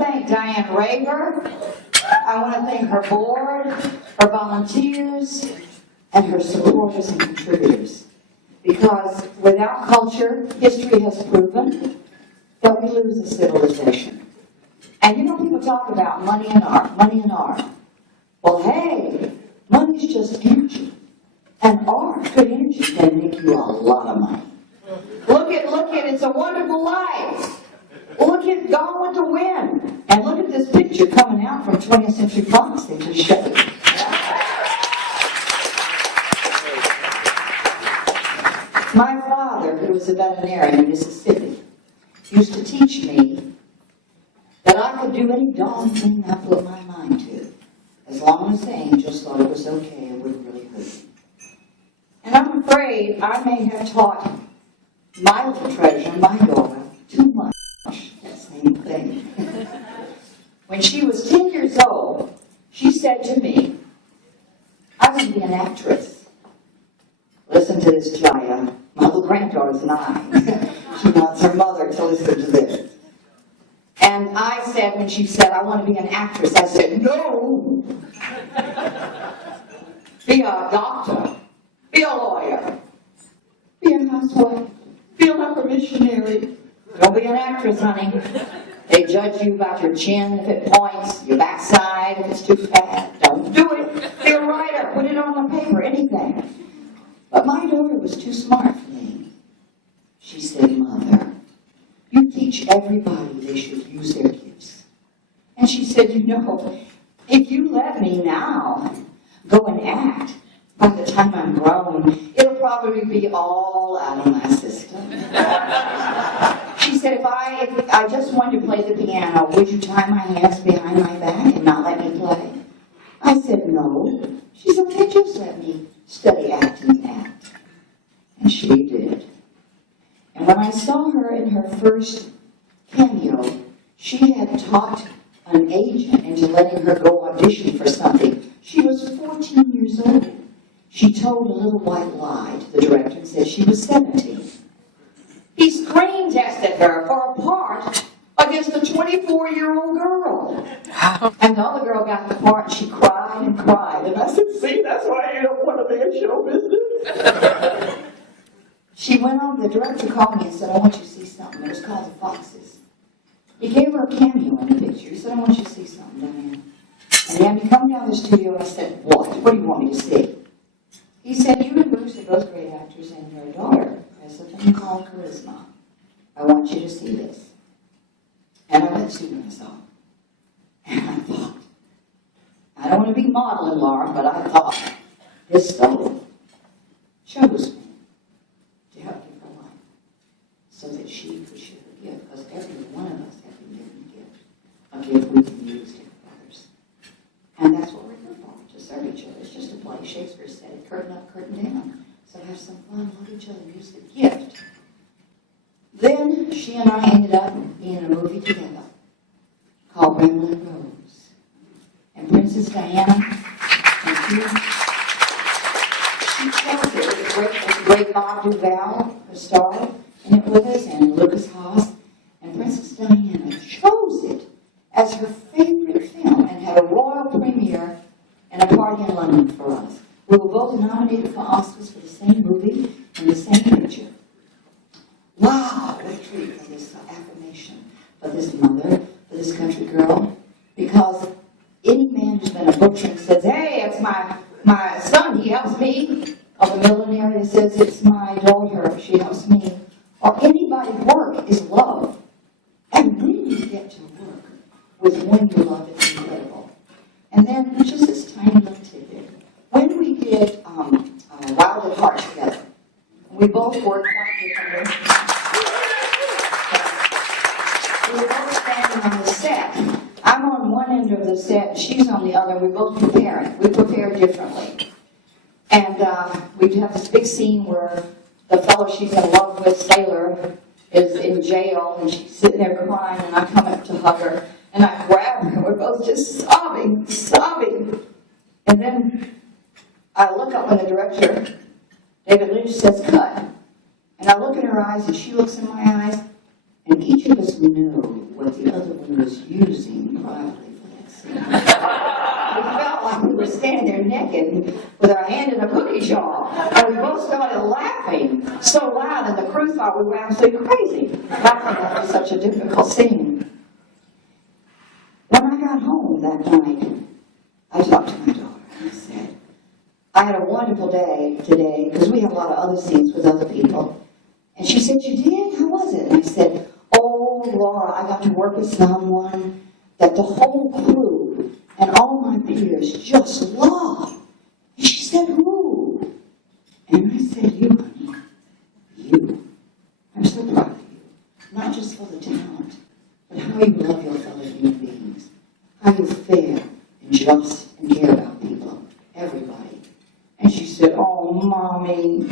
to thank Diane Ladd. I want to thank her board, her volunteers, and her supporters and contributors. Because without culture, history has proven that we lose a civilization. And you know, people talk about money and art, money and art. Well, hey, money's just energy. And art, good energy, can make you a lot of money. Look at, It's a Wonderful Life. Look at Gone with the Wind. And look at this picture coming out from 20th Century Fox they just showed. My father, who was a veterinarian in Mississippi, used to teach me that I could do any darn thing I put my mind to, as long as the angels thought it was okay and wouldn't really hurt me. And I'm afraid I may have taught my little treasure, my daughter, too much. That same thing. When she was 10 years old, she said to me, I want to be an actress. Listen to this, Jaya. My little granddaughter's 9. She wants her mother to listen to this. And I said, when she said, I want to be an actress, I said, no. Be a doctor. Be a lawyer. Be a housewife. Be a leper missionary. Don't be an actress, honey. They judge you about your chin if it points, your backside if it's too fat. Don't do it. Be a writer. Put it on the paper, anything. But my daughter was too smart for me. She said, Mother, you teach everybody they should use their gifts. And she said, you know, if you let me now go and act, by the time I'm grown, it'll probably be all out of my system. She said, if I just wanted to play the piano, would you tie my hands behind my back and not let me play? I said, no. She said, okay, just let me study acting and act. And she did. And when I saw her in her first cameo, she had talked an agent into letting her go audition for something. She was 14 years old. She told a little white lie to the director and said she was 17. He screen tested her for a part against a 24-year-old girl. And the other girl got the part and she cried and cried. And I said, see, that's why you don't want to be in show business. She went on, the director called me and said, I want you to see something. It was called The Foxes. He gave her a cameo in the picture. He said, I want you to see something, Diane. And he had me come down to the studio and I said, what? What do you want me to see? He said, you and Bruce are both great actors and your daughter has something called charisma. I want you to see this. And I went to see what I saw. And I thought, I don't want to be modeling, Laura, but I thought, this soul chose me to help give her life so that she could share her gift, because every one of us have been given a gift we can use to help others. And that's what we're here for, to serve each other. It's just a play. Shakespeare said it, curtain up, curtain down. So have some fun, love each other, use the gift. Then she and I ended up being in a movie together called Rambling Rose. And Princess Diana, and she chose it. It was a great Bob Duvall, who starred in it with us, and Lucas Haas. And Princess Diana chose it as her favorite film and had a royal premiere and a party in London for us. We were both nominated for Oscars for the same movie and the same picture. Wow, what a treat for this affirmation, for this mother, for this country girl. Because any man who's been a butcher and says, hey, it's my son, he helps me. Or the millionaire that says, it's my daughter, she helps me. Or anybody, work is love. And when you get to work with one you love, it's incredible. And then just this tiny little tidbit. When we did Wild at Heart together, we both worked quite differently. We were both standing on the set. I'm on one end of the set, she's on the other. We both preparing. We prepare differently. And we'd have this big scene where the fellow she's in love with, Sailor, is in jail, and she's sitting there crying, and I come up to hug her, and I grab her, and we're both just sobbing. And then I look up when the director, David Lynch, says, cut. And I look in her eyes, and she looks in my eyes, and each of us know what the other one was using privately for that scene. We felt like we were standing there naked with our hand in a cookie jar, and we both started laughing so loud, and the crew thought we were absolutely crazy. Laughing that was such a difficult scene. When I got home that night, I talked to my daughter, and I said, I had a wonderful day today, because we have a lot of other scenes with other people. And she said, you did? How was it? And I said, oh, Laura, I got to work with someone that the whole crew and all my peers just love. And she said, who? And I said, you, honey. You. I'm so proud of you. Not just for the talent, but how you love your fellow human beings. How you're fair and just and care about people. Everybody. And she said, oh, Mommy,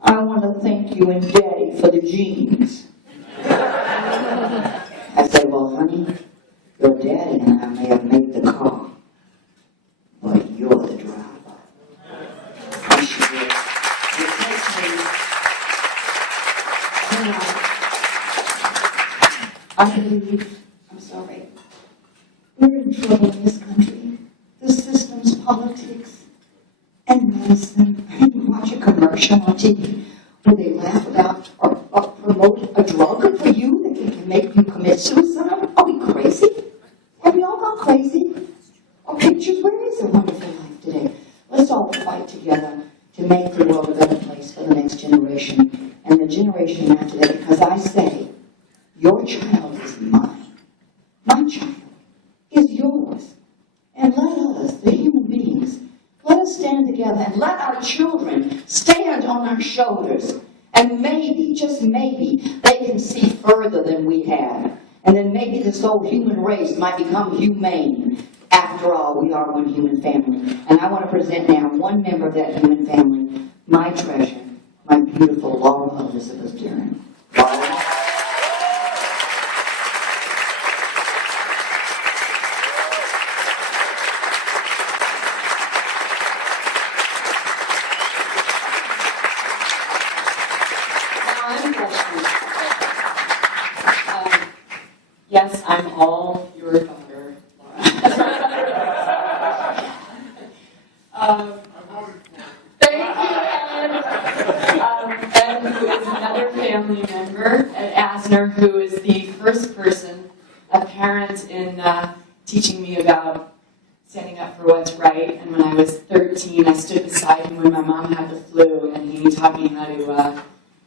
I want to thank you and Daddy for the jeans. I said, well, honey, your daddy and I may have made the car, but you're the driver. And she said, it takes me, I believe, I'm sorry, we're in trouble in this country. The system's politics and medicine. I didn't watch a commercial on TV where they laugh about or promote a drug for you that can make you commit suicide. Are we crazy? Have we all gone crazy? Or pictures, where is a wonderful life today? Let's all fight together to make the world a better place for the next generation and the generation after that, because I say, your child is mine. My child is yours. And let us, the human beings, let us stand together and let our children stand on our shoulders. And maybe, just maybe, they can see further than we have. And then maybe this whole human race might become humane. After all, we are one human family. And I want to present now one member of that human family, my treasure, my beautiful Laura Elizabeth Dern. Laura. Yes, I'm all your daughter, Laura. Thank you, Ed. Ed, who is another family member at Asner, who is the first person, a parent, in teaching me about standing up for what's right. And when I was 13, I stood beside him when my mom had the flu, and he taught me how to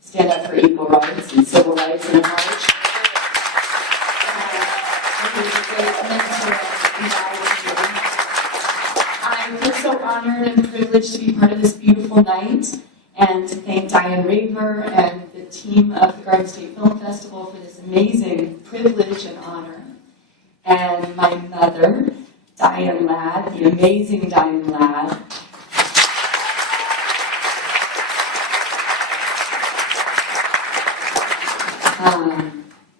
stand up for equal rights and civil rights in a march. I'm just so honored and privileged to be part of this beautiful night, and to thank Diane Raver and the team of the Garden State Film Festival for this amazing privilege and honor. And my mother, Diane Ladd, the amazing Diane Ladd.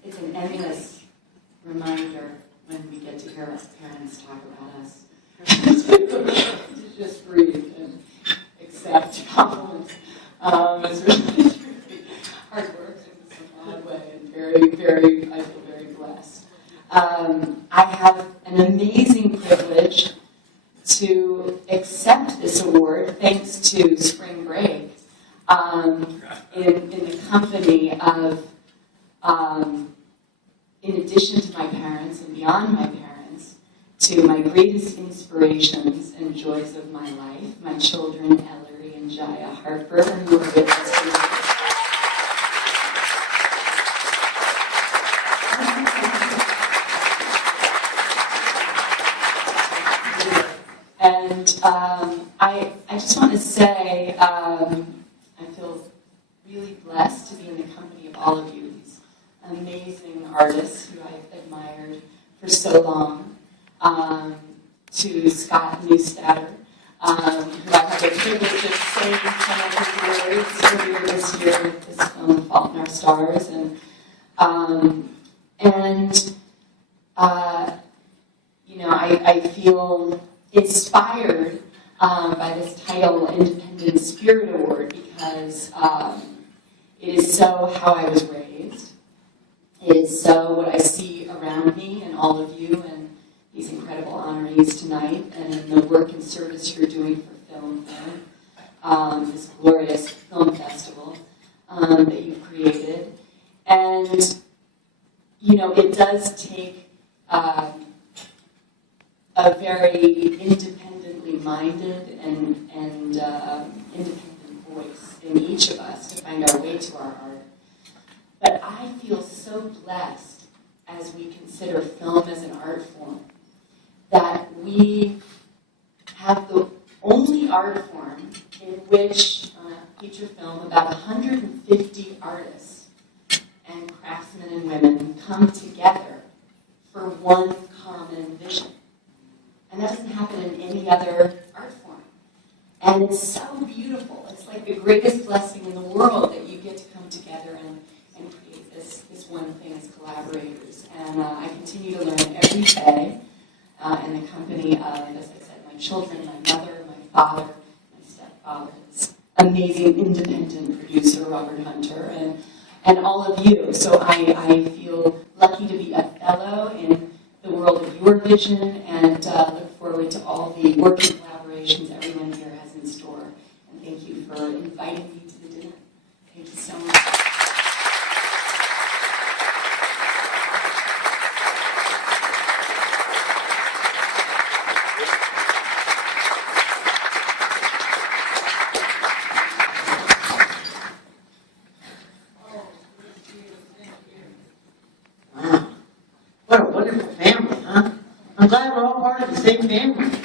It's an endless reminder when we get to hear our parents talk about us to just breathe and accept compliments. It's really hard work in some odd way, and I feel very blessed. I have an amazing privilege to accept this award thanks to spring break in the company of in addition to my parents and beyond my parents, to my greatest inspirations and joys of my life, my children, Ellery and Jaya Harper, who are with us today. And I just want to say, I feel really blessed to be in the company of all of you, these amazing artists who I've admired for so long, to Scott Neustadter, who I had the privilege of saying some of his words earlier this year with this film, Fault in Our Stars, I feel inspired by this title, Independent Spirit Award, because it is so how I was raised. It is so what I see around around me and all of you and these incredible honorees tonight, and in the work and service you're doing for Film Fair, this glorious film festival that you've created. And, you know, it does take a very independently minded and independent voice in each of us to find our way to our art. But I feel so blessed as we consider film as an art form that we have the only art form in which feature film about 150 artists and craftsmen and women come together for one common vision. And that doesn't happen in any other art form. And it's so beautiful. It's like the greatest blessing in the world that you get to come together and create this one thing as collaborators. And I continue to learn every day in the company of, as I said, my children, my mother, my father, my stepfather, this amazing independent producer, Robert Hunter, and all of you. So I feel lucky to be a fellow in the world of your vision, and look forward to all the work and collaborations everyone here has in store. And thank you for inviting me to the dinner. Thank you so much. Wow. What a wonderful family, huh? I'm glad we're all part of the same family.